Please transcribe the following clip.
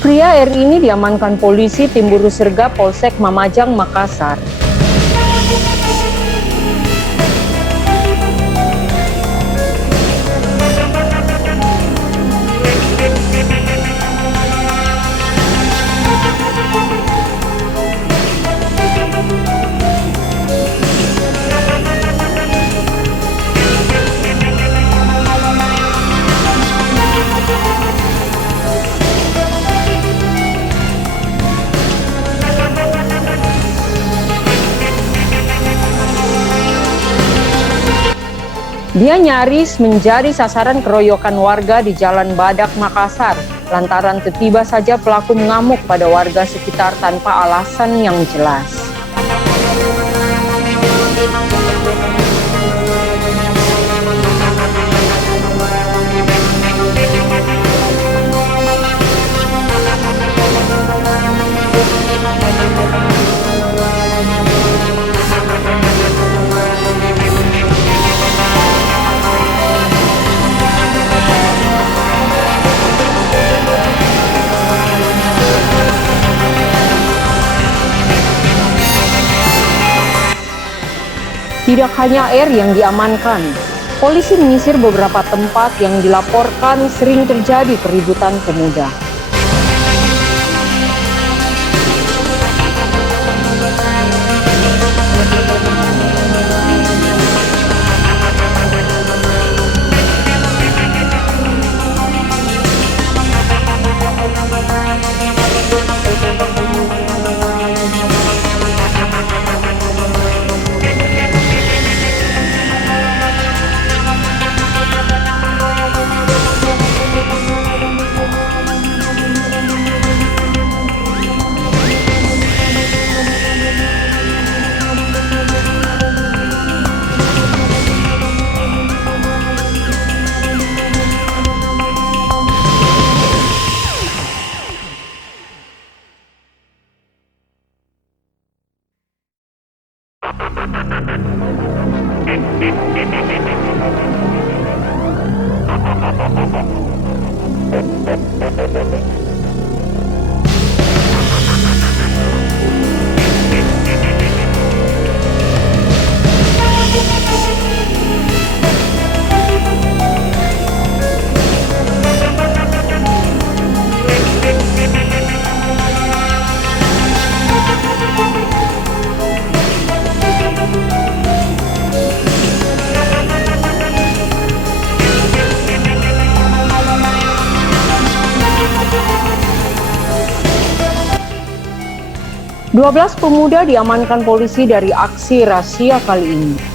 Pria R ini diamankan polisi tim Buru Serga Polsek Mamajang, Makassar. Dia nyaris menjadi sasaran keroyokan warga di Jalan Badak, Makassar, lantaran tiba-tiba saja pelaku mengamuk pada warga sekitar tanpa alasan yang jelas. Tidak hanya R yang diamankan, polisi menyisir beberapa tempat yang dilaporkan sering terjadi keributan pemuda. Dua belas pemuda diamankan polisi dari aksi razia kali ini.